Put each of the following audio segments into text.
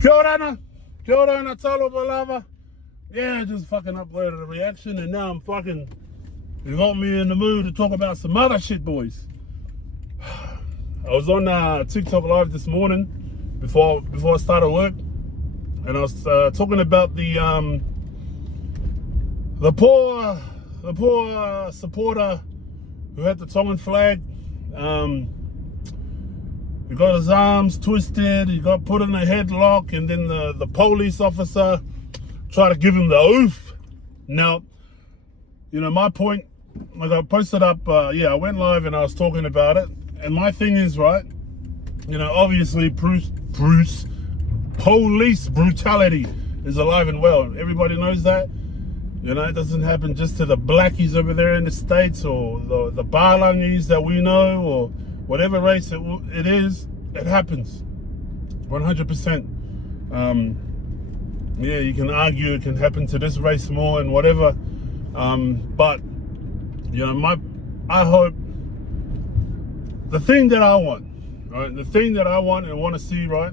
Kia ora, talo palava. Yeah, I just fucking uploaded a reaction and now I'm fucking, you got me in the mood to talk about some other shit, boys. I was on TikTok live this morning before I started work, and I was talking about the poor supporter who had the Tongan flag. He got his arms twisted, he got put in a headlock, and then the police officer tried to give him the oof. Now, you know, my point, like I posted up, I went live and I was talking about it. And my thing is, right, you know, obviously police brutality is alive and well. Everybody knows that. You know, it doesn't happen just to the blackies over there in the States or the Balangis that we know or whatever race it is. It happens 100%. Yeah, you can argue it can happen to this race more and whatever. But, you know, I hope the thing that I want, right? The thing that I want and want to see, right?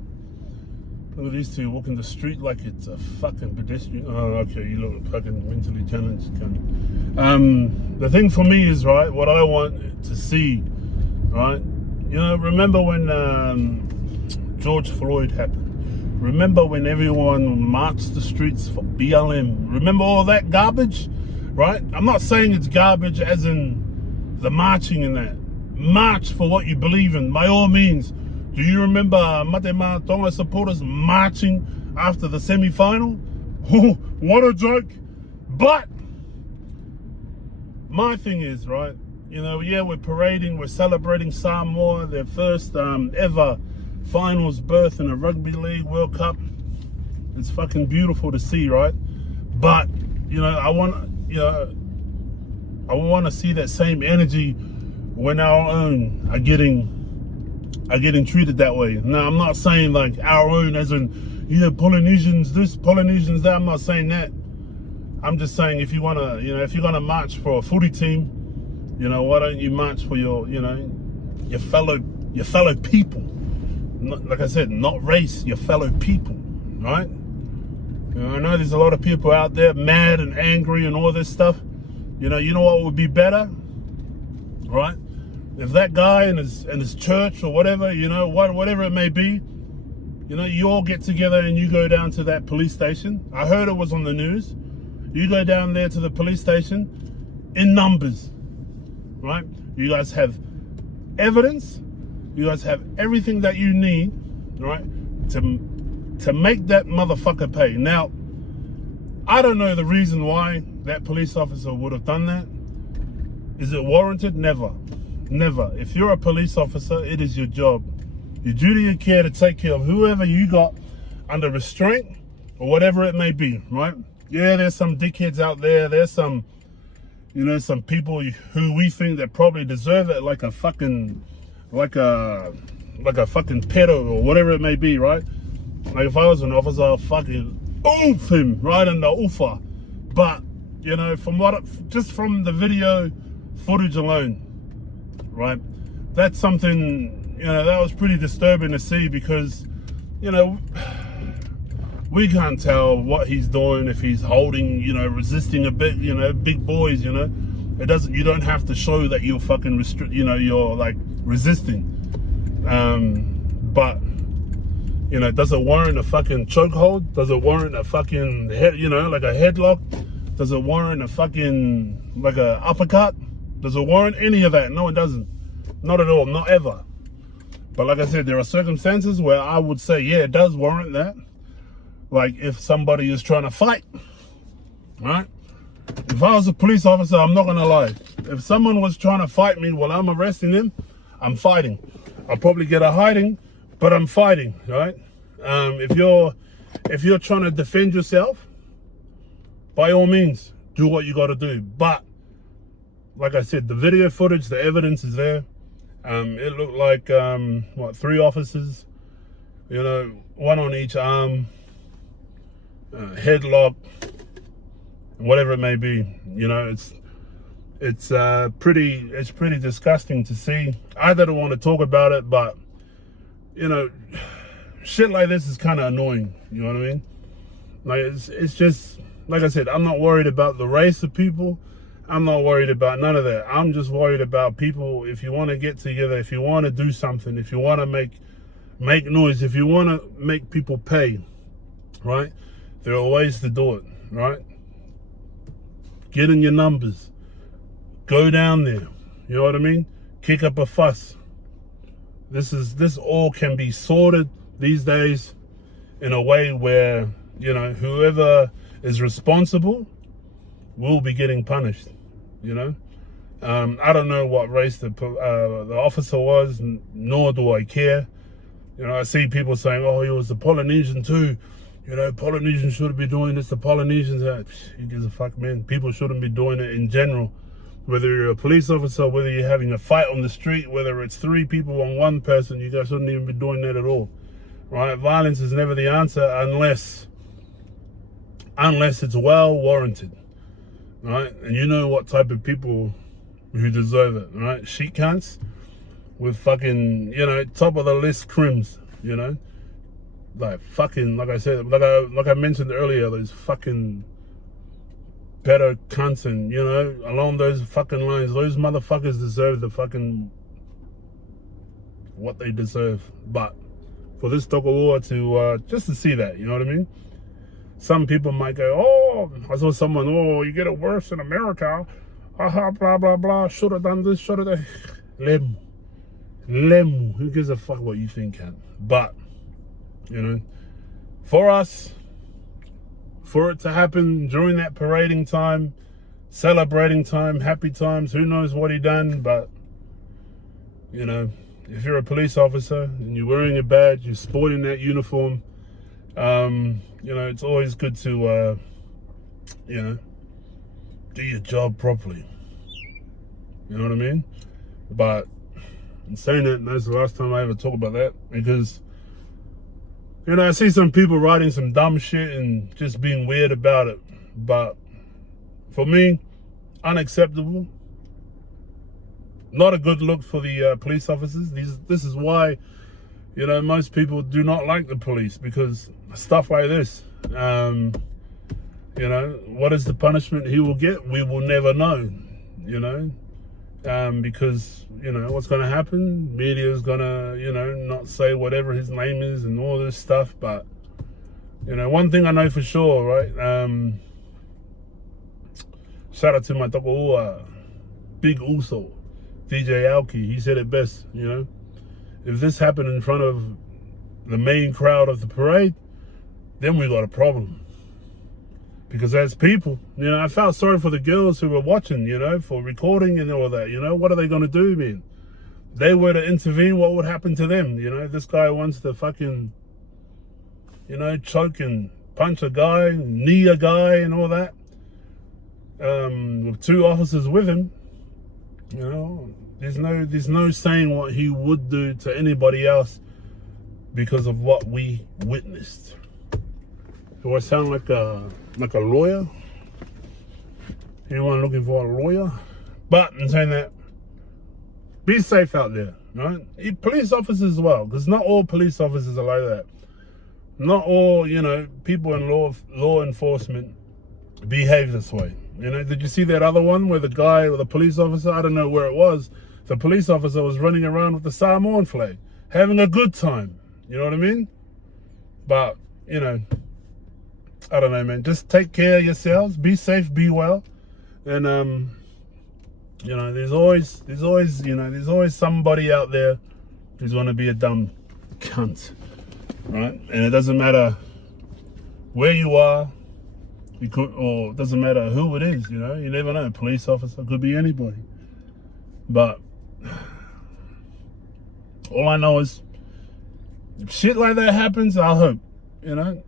Look at these two walking the street like it's a fucking pedestrian. Oh, okay, you look fucking mentally challenged. The thing for me is, right, what I want to see, right? You know, remember when George Floyd happened? Remember when everyone marched the streets for BLM? Remember all that garbage, right? I'm not saying it's garbage as in the marching and that. March for what you believe in, by all means. Do you remember Mate Tonga supporters marching after the semi-final? What a joke. But my thing is, right, you know, yeah, we're parading, we're celebrating Samoa, their first ever finals berth in a rugby league World Cup. It's fucking beautiful to see, right? But, you know, I want to see that same energy when our own are getting treated that way. Now, I'm not saying like our own as in, yeah, Polynesians this, Polynesians that. I'm not saying that. I'm just saying if you want to, you know, if you're going to march for a footy team, you know, why don't you march for your, you know, your fellow people? Not, like I said, not race, your fellow people, right? You know, I know there's a lot of people out there mad and angry and all this stuff. You know what would be better, right? If that guy in his church or whatever, you know, whatever it may be, you know, you all get together and you go down to that police station. I heard it was on the news. You go down there to the police station in numbers, right? You guys have evidence. You guys have everything that you need, right, to make that motherfucker pay. Now, I don't know the reason why that police officer would have done that. Is it warranted? Never. Never. If you're a police officer, it is your job, your duty and care to take care of whoever you got under restraint or whatever it may be, right? Yeah, there's some dickheads out there. There's some, you know, some people who we think that probably deserve it, like a fucking pedo or whatever it may be, right? Like if I was an officer, I'd fucking oof him right in the oofa. But, you know, just from the video footage alone, right, that's something, you know, that was pretty disturbing to see because, you know, we can't tell what he's doing, if he's holding, you know, resisting a bit, you know, big boys, you know. You don't have to show that you're fucking you're like resisting. But, you know, does it warrant a fucking chokehold? Does it warrant a fucking head, you know, like a headlock? Does it warrant a fucking, like a uppercut? Does it warrant any of that? No, it doesn't. Not at all, not ever. But like I said, there are circumstances where I would say, yeah, it does warrant that. Like if somebody is trying to fight, right? If I was a police officer, I'm not gonna lie. If someone was trying to fight me while I'm arresting them, I'm fighting. I'll probably get a hiding, but I'm fighting, right? If you're trying to defend yourself, by all means, do what you gotta do. But like I said, the video footage, the evidence is there. It looked like 3 officers, you know, one on each arm, headlock, whatever it may be. You know, it's pretty disgusting to see. I don't want to talk about it, but you know, shit like this is kind of annoying. You know what I mean? Like, it's just, like I said, I'm not worried about the race of people. I'm not worried about none of that. I'm just worried about people. If you want to get together, if you want to do something, if you want to make noise, if you want to make people pay, right? There are ways to do it, right? Get in your numbers. Go down there. You know what I mean? Kick up a fuss. This all can be sorted these days in a way where, you know, whoever is responsible will be getting punished. You know, I don't know what race the officer was, nor do I care. You know, I see people saying, "Oh, he was a Polynesian too." You know, Polynesians shouldn't be doing this. The Polynesians, who gives a fuck, man? People shouldn't be doing it in general. Whether you're a police officer, whether you're having a fight on the street, whether it's 3 people on 1 person, you guys shouldn't even be doing that at all, right? Violence is never the answer unless it's well warranted, right? And you know what type of people who deserve it, right? Shit cunts with fucking, you know, top of the list crims, you know, like fucking, like I said, like I mentioned earlier, those fucking better cunts, and you know, along those fucking lines, those motherfuckers deserve the fucking what they deserve. But for this toko war to just to see that, you know what I mean? Some people might go, "Oh, I saw someone, oh, you get it worse in America, blah blah blah, should have done this, should have done." Lemu, who gives a fuck what you think, can? But you know, for us, for it to happen during that parading time, celebrating time, happy times, who knows what he done, but, you know, if you're a police officer and you're wearing a badge, you're sporting that uniform, you know, it's always good to, you know, do your job properly. You know what I mean? But in saying that, that's the last time I ever talk about that, because you know, I see some people writing some dumb shit and just being weird about it. But for me, unacceptable. Not a good look for the police officers. This is why, you know, most people do not like the police, because stuff like this. You know, what is the punishment he will get? We will never know, you know. Because, you know, what's going to happen? Media is going to, you know, not say whatever his name is and all this stuff. But, you know, one thing I know for sure, right? Shout out to my toko Big Uso, DJ Alki. He said it best, you know. If this happened in front of the main crowd of the parade, then we got a problem. Because as people, you know, I felt sorry for the girls who were watching, you know, for recording and all that, you know. What are they going to do, man? They were to intervene, what would happen to them? You know, this guy wants to fucking, you know, choke and punch a guy, knee a guy and all that. With 2 officers with him, you know, there's no saying what he would do to anybody else because of what we witnessed. Do I sound like a lawyer? Anyone looking for a lawyer? But in saying that, be safe out there, right? Police officers as well, because not all police officers are like that. Not all, you know, people in law enforcement behave this way. You know, did you see that other one where the guy, or the police officer, I don't know where it was, the police officer was running around with the Samoan flag, having a good time. You know what I mean? But, you know, I don't know, man. Just take care of yourselves. Be safe, be well. And, you know, there's always somebody out there who's going to be a dumb cunt, right? And it doesn't matter where you are, or it doesn't matter who it is, you know. You never know. Police officer, could be anybody. But all I know is, if shit like that happens, I hope, you know,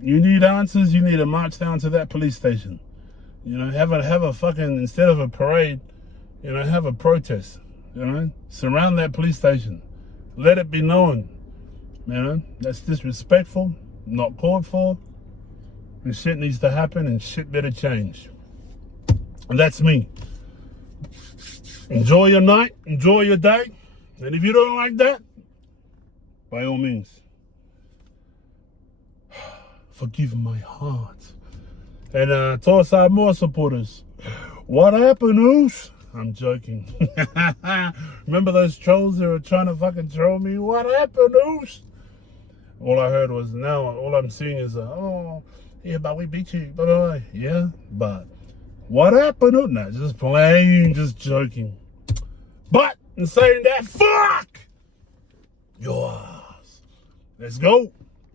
you need answers, you need to march down to that police station. You know, have a fucking, instead of a parade, you know, have a protest, you know, surround that police station. Let it be known, you know, that's disrespectful, not called for, and shit needs to happen and shit better change. And that's me. Enjoy your night, enjoy your day, and if you don't like that, by all means, forgive my heart. And towards our more supporters, what happened, Oos? I'm joking. Remember those trolls that were trying to fucking troll me? What happened, Oos? All I heard was, now all I'm seeing is, oh, yeah, but we beat you. Blah, blah, blah. Yeah, but what happened? Oh, no, just playing, just joking. But in saying that, fuck your ass. Let's go.